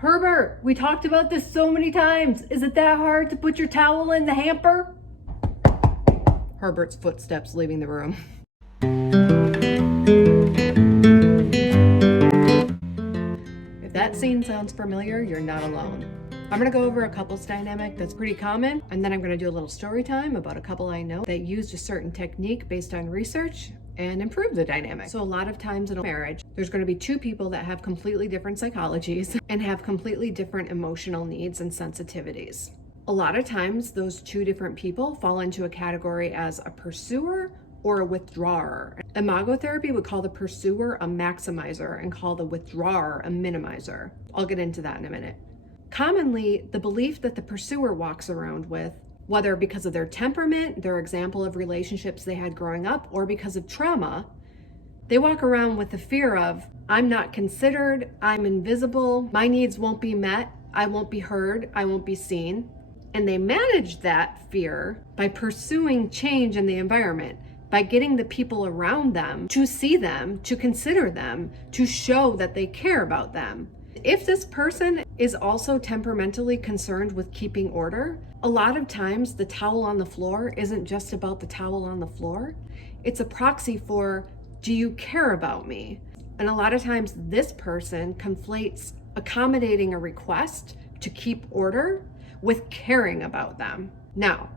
Herbert, we talked about this so many times. Is it that hard to put your towel in the hamper? Herbert's footsteps leaving the room. If that scene sounds familiar, you're not alone. I'm gonna go over a couples dynamic that's pretty common, and then I'm gonna do a little story time about a couple I know that used a certain technique based on research and improved the dynamic. So a lot of times in a marriage, there's gonna be two people that have completely different psychologies and have completely different emotional needs and sensitivities. A lot of times, those two different people fall into a category as a pursuer or a withdrawer. Imagotherapy would call the pursuer a maximizer and call the withdrawer a minimizer. I'll get into that in a minute. Commonly, the belief that the pursuer walks around with, whether because of their temperament, their example of relationships they had growing up, or because of trauma, they walk around with the fear of, I'm not considered, I'm invisible, my needs won't be met, I won't be heard, I won't be seen. And they manage that fear by pursuing change in the environment, by getting the people around them to see them, to consider them, to show that they care about them. If this person is also temperamentally concerned with keeping order, a lot of times the towel on the floor isn't just about the towel on the floor. It's a proxy for, do you care about me? And a lot of times this person conflates accommodating a request to keep order with caring about them. Now,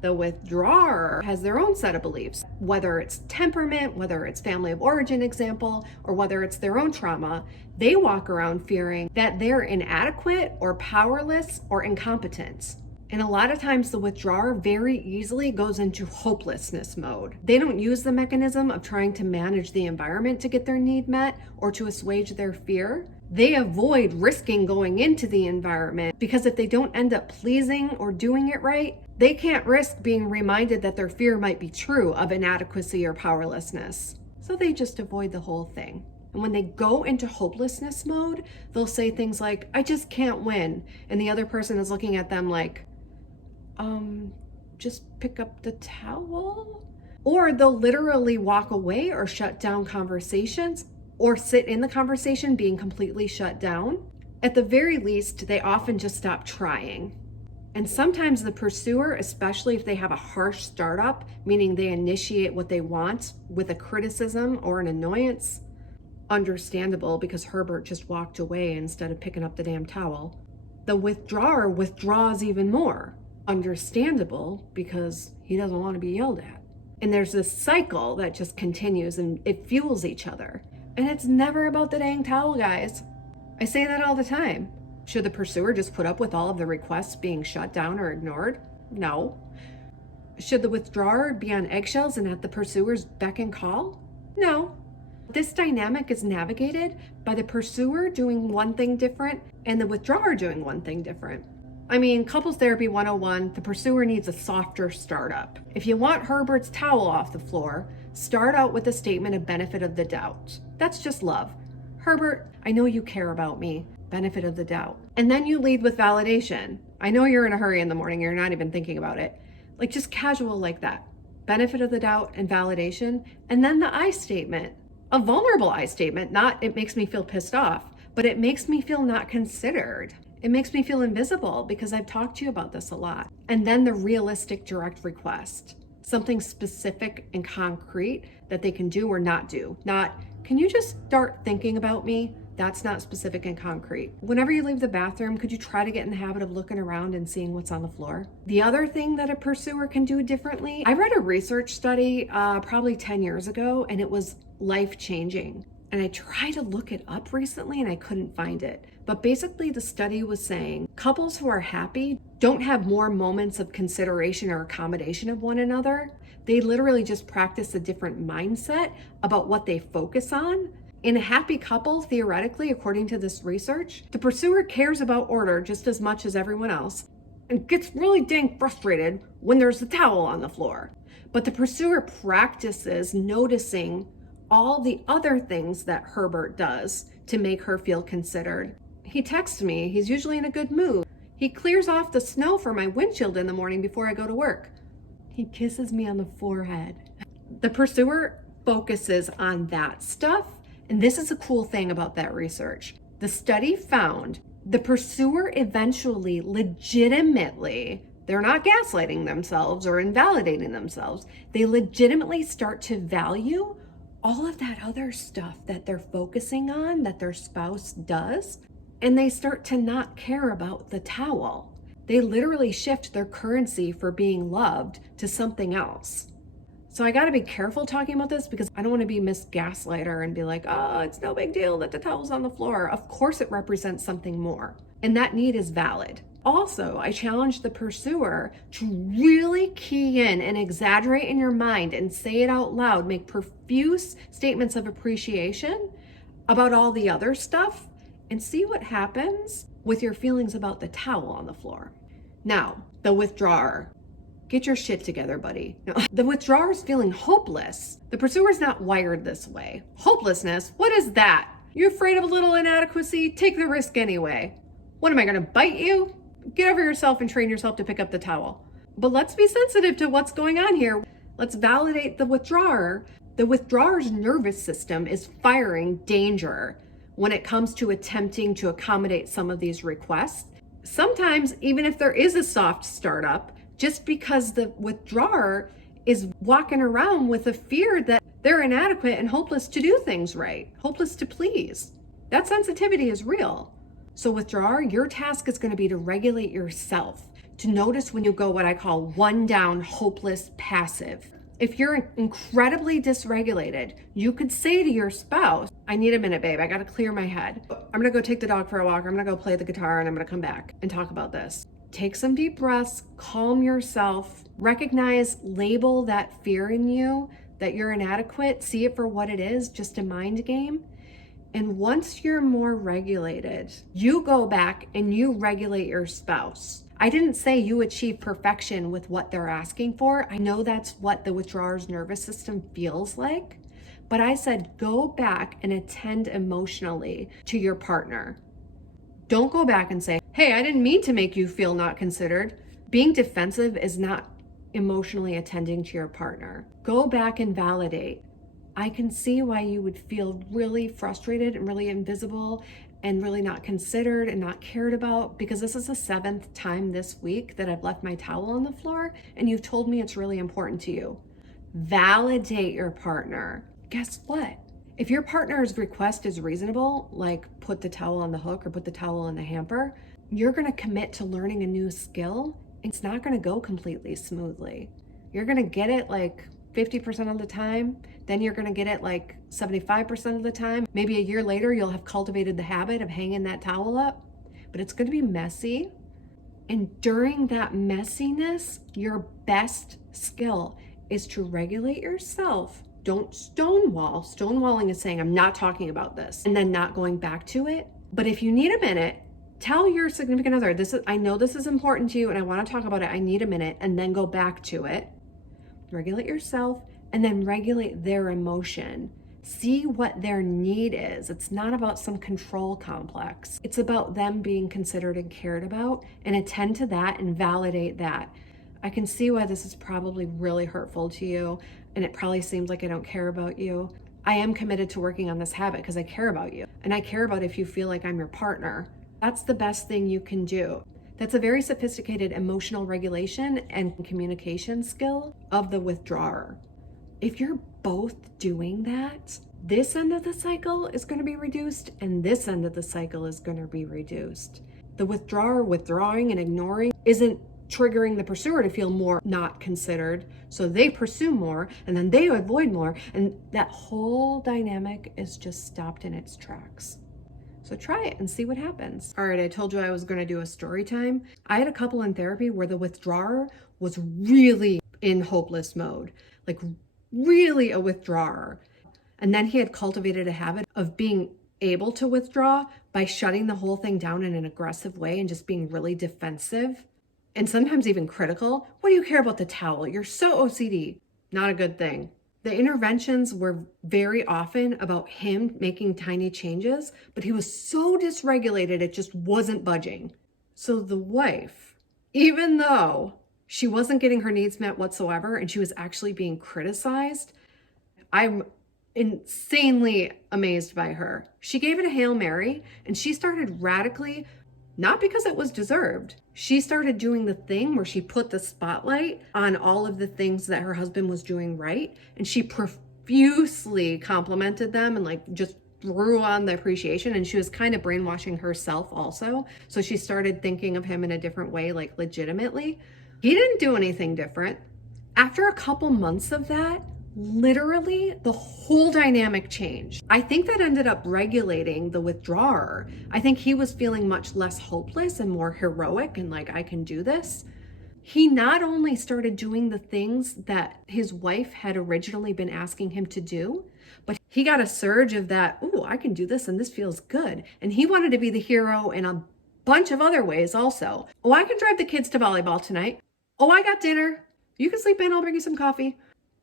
the withdrawer has their own set of beliefs, whether it's temperament, whether it's family of origin example, or whether it's their own trauma. They walk around fearing that they're inadequate or powerless or incompetent. And a lot of times the withdrawer very easily goes into hopelessness mode. They don't use the mechanism of trying to manage the environment to get their need met or to assuage their fear. They avoid risking going into the environment because if they don't end up pleasing or doing it right, they can't risk being reminded that their fear might be true of inadequacy or powerlessness. So they just avoid the whole thing. And when they go into hopelessness mode, they'll say things like, I just can't win. And the other person is looking at them like, just pick up the towel? Or they'll literally walk away or shut down conversations or sit in the conversation being completely shut down. At the very least, they often just stop trying. And sometimes the pursuer, especially if they have a harsh startup, meaning they initiate what they want with a criticism or an annoyance, understandable because Herbert just walked away instead of picking up the damn towel. The withdrawer withdraws even more, understandable because he doesn't want to be yelled at. And there's this cycle that just continues and it fuels each other. And it's never about the dang towel, guys. I say that all the time. Should the pursuer just put up with all of the requests being shut down or ignored? No. Should the withdrawer be on eggshells and at the pursuer's beck and call? No. This dynamic is navigated by the pursuer doing one thing different and the withdrawer doing one thing different. I mean, couples therapy 101, the pursuer needs a softer startup. If you want Herbert's towel off the floor, start out with a statement of benefit of the doubt. That's just love. Herbert, I know you care about me. Benefit of the doubt. And then you lead with validation. I know you're in a hurry in the morning. You're not even thinking about it. Like just casual like that. Benefit of the doubt and validation. And then the I statement. A vulnerable I statement, not it makes me feel pissed off, but it makes me feel not considered. It makes me feel invisible because I've talked to you about this a lot. And then the realistic direct request. Something specific and concrete that they can do or not do. Not, can you just start thinking about me? That's not specific and concrete. Whenever you leave the bathroom, could you try to get in the habit of looking around and seeing what's on the floor? The other thing that a pursuer can do differently, I read a research study probably 10 years ago, and it was life-changing. And I tried to look it up recently and I couldn't find it. But basically the study was saying couples who are happy don't have more moments of consideration or accommodation of one another. They literally just practice a different mindset about what they focus on. In a happy couple, theoretically, according to this research, the pursuer cares about order just as much as everyone else and gets really dang frustrated when there's a towel on the floor. But the pursuer practices noticing all the other things that Herbert does to make her feel considered. He texts me, he's usually in a good mood. He clears off the snow for my windshield in the morning before I go to work. He kisses me on the forehead. The pursuer focuses on that stuff. And this is a cool thing about that research. The study found The pursuer eventually, legitimately, they're not gaslighting themselves or invalidating themselves. They legitimately start to value all of that other stuff that they're focusing on, that their spouse does, and they start to not care about the towel. They literally shift their currency for being loved to something else. So I got to be careful talking about this because I don't want to be Miss Gaslighter and be like, oh, it's no big deal that the towel's on the floor. Of course it represents something more. And that need is valid. Also, I challenge the pursuer to really key in and exaggerate in your mind and say it out loud, make profuse statements of appreciation about all the other stuff, and see what happens with your feelings about the towel on the floor. Now, the withdrawer. Get your shit together, buddy. No. The withdrawer is feeling hopeless. The pursuer is not wired this way. Hopelessness? What is that? You afraid of a little inadequacy? Take the risk anyway. What am I gonna bite you? Get over yourself and train yourself to pick up the towel. But let's be sensitive to what's going on here. Let's validate the withdrawer. The withdrawer's nervous system is firing danger when it comes to attempting to accommodate some of these requests. Sometimes, even if there is a soft startup, just because the withdrawer is walking around with a fear that they're inadequate and hopeless to do things right, hopeless to please. That sensitivity is real. So withdrawer, your task is going to be to regulate yourself, to notice when you go what I call one down, hopeless, passive. If you're incredibly dysregulated, you could say to your spouse, I need a minute, babe. I got to clear my head. I'm going to go take the dog for a walk. I'm going to go play the guitar and I'm going to come back and talk about this. Take some deep breaths, calm yourself, recognize, label that fear in you that you're inadequate, see it for what it is, just a mind game. And once you're more regulated, you go back and you regulate your spouse. I didn't say you achieve perfection with what they're asking for. I know that's what the withdrawer's nervous system feels like, but I said go back and attend emotionally to your partner. Don't go back and say, hey, I didn't mean to make you feel not considered. Being defensive is not emotionally attending to your partner. Go back and validate. I can see why you would feel really frustrated and really invisible and really not considered and not cared about, because this is the 7th time this week that I've left my towel on the floor and you've told me it's really important to you. Validate your partner. Guess what? If your partner's request is reasonable, like put the towel on the hook or put the towel in the hamper, you're going to commit to learning a new skill. It's not going to go completely smoothly. You're going to get it like 50% of the time. Then you're going to get it like 75% of the time. Maybe a year later, you'll have cultivated the habit of hanging that towel up, but it's going to be messy. And during that messiness, your best skill is to regulate yourself. Don't stonewall. Stonewalling is saying, I'm not talking about this, and then not going back to it. But if you need a minute, tell your significant other, I know this is important to you and I want to talk about it. I need a minute, and then go back to it. Regulate yourself and then regulate their emotion. See what their need is. It's not about some control complex. It's about them being considered and cared about, and attend to that and validate that. I can see why this is probably really hurtful to you, and it probably seems like I don't care about you. I am committed to working on this habit because I care about you, and I care about if you feel like I'm your partner. That's the best thing you can do. That's a very sophisticated emotional regulation and communication skill of the withdrawer. If you're both doing that, this end of the cycle is going to be reduced and this end of the cycle is going to be reduced. The withdrawer withdrawing and ignoring isn't triggering the pursuer to feel more not considered, so they pursue more and then they avoid more, and that whole dynamic is just stopped in its tracks. So try it and see what happens. All right, I told you I was going to do a story time. I had a couple in therapy where the withdrawer was really in hopeless mode, like really a withdrawer. And then he had cultivated a habit of being able to withdraw by shutting the whole thing down in an aggressive way and just being really defensive and sometimes even critical. What do you care about the towel? You're so OCD. Not a good thing. The interventions were very often about him making tiny changes, but he was so dysregulated, it just wasn't budging. So the wife, even though she wasn't getting her needs met whatsoever and she was actually being criticized, I'm insanely amazed by her. She gave it a Hail Mary and she started radically not because it was deserved. She started doing the thing where she put the spotlight on all of the things that her husband was doing right, and she profusely complimented them and like just threw on the appreciation, and she was kind of brainwashing herself also. So she started thinking of him in a different way, like legitimately. He didn't do anything different. After a couple months of that, literally the whole dynamic changed. I think that ended up regulating the withdrawer. I think he was feeling much less hopeless and more heroic and like, I can do this. He not only started doing the things that his wife had originally been asking him to do, but he got a surge of that, ooh, I can do this and this feels good. And he wanted to be the hero in a bunch of other ways also. Oh, I can drive the kids to volleyball tonight. Oh, I got dinner. You can sleep in, I'll bring you some coffee.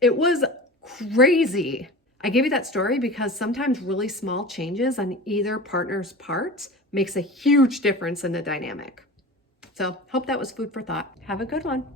It was crazy. I gave you that story because sometimes really small changes on either partner's part makes a huge difference in the dynamic. So hope that was food for thought. Have a good one.